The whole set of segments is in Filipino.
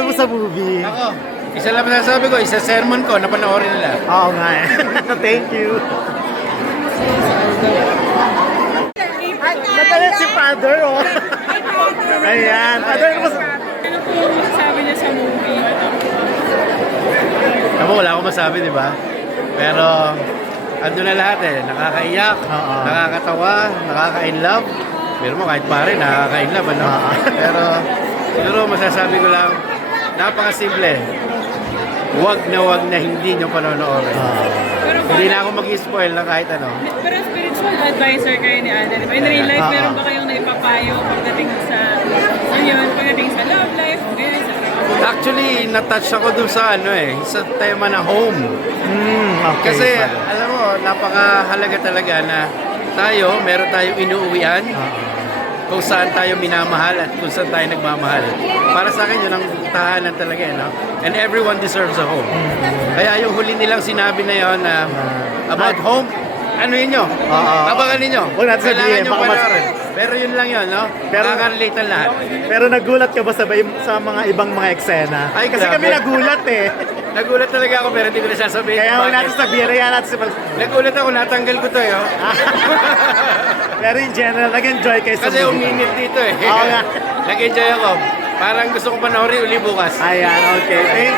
nakalaan mo sa movie. Ako. Oh, oh. Isa lang sabi ko, isa sermon ko, napanoorin nila. Oo oh, nga. Thank you. Nagalit si father, oh. Ayan. Ay, father, ano mas... sabi niya sa movie? Ako, wala akong masabi, di ba? Pero, ando na lahat eh. Nakakaiyak, uh -oh. nakakatawa, nakaka-inlove. Pero mo, kahit pare, nakaka-inlove, ano? pero, siguro, masasabi ko lang, Napaka simple. Wag na wag na hindi nyo panonood. Uh, pero baka, hindi na ako mag-spoil -e na kahit ano. Pero spiritual advisor kayo ni Ana, di ba? In real life, uh-huh. meron ba kayong naipapayo pagdating sa, yun, pagdating sa love life, okay, sa trabaho? Actually, natouch ako doon sa ano eh, sa tema na home. Mm, okay. Kasi, but... alam mo, napakahalaga talaga na tayo, meron tayong inuuwian. Uh-huh kung saan tayo minamahal at kung saan tayo nagmamahal. Para sa akin, yun ang tahanan talaga. Eh, no? And everyone deserves a home. Mm -hmm. Kaya yung huli nilang sinabi na yun na about uh, about home, ano yun nyo? Uh, Abangan ninyo. Huwag natin sabihin. Kailangan nyo panoorin. Pero yun lang yun, no? Maka pero, Nakaka-relate ang lahat. Pero nagulat ka ba sa, sa mga ibang mga eksena? Ay, kasi yeah, kami but... nagulat eh. Nagulat talaga ako pero hindi ko na sasabihin. Kaya huwag natin sabihin, kaya natin sabihin. Nagulat ako, natanggal ko to eh. pero in general, nag-enjoy kayo Kasi sa Kasi uminit dito eh. Oo oh, nga. Nag-enjoy ako. Parang gusto kong panoorin uli bukas. Ayan, okay. Thank,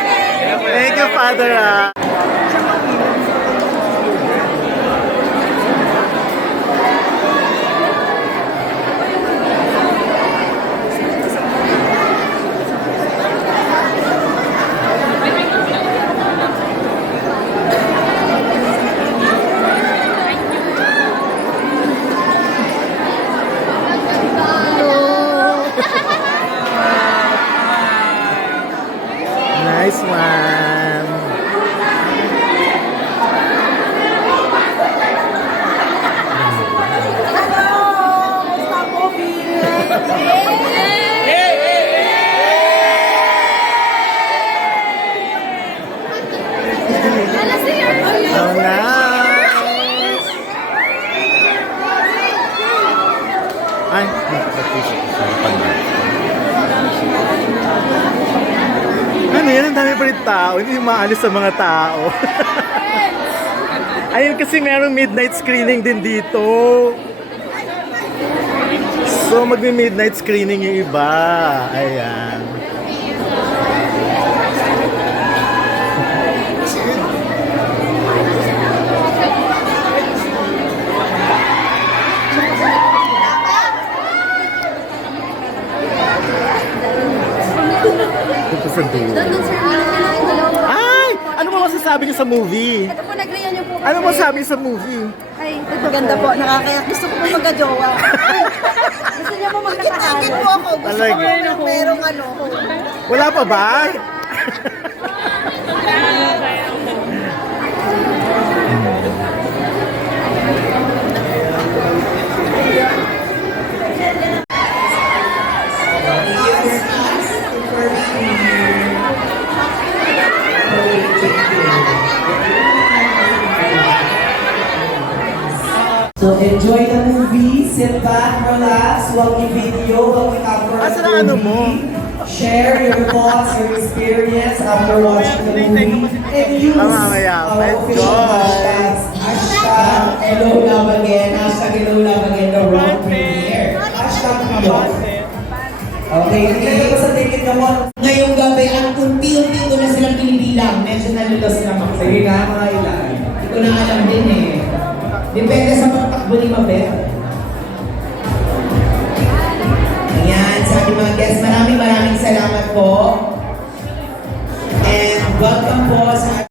thank you, Father. this one. Hello, namin pa rin tao, hindi maalis sa mga tao. Ayun kasi merong midnight screening din dito. So magmi-midnight screening yung iba. Ayan. for doing. Ay! Ano mo masasabi niyo sa movie? Ito po, nagrayan niyo po. Ano mo masasabi sa movie? Ay, ito maganda po. Nakakayak. Gusto ko po magka-jowa. Gusto niya po magkakahalo. Itagin mo ako. Gusto ko po merong ano. Wala pa ba? sit back, relax, huwag i-video, huwag i-cover ah, sa ano mo? Share your thoughts, your experience after watching the movie. And use our official hashtags. Hashtag, hello love again. Hashtag, hello love again. The world premiere. Hashtag, we Okay, ang ganda ko sa tingin nyo Ngayong gabi, ang kunti-unti ko na silang kinibilang. Medyo nalulos na mga. Sige nga mga ilan. Hindi ko na alam din eh. Depende sa pagpakbo ni Mabel.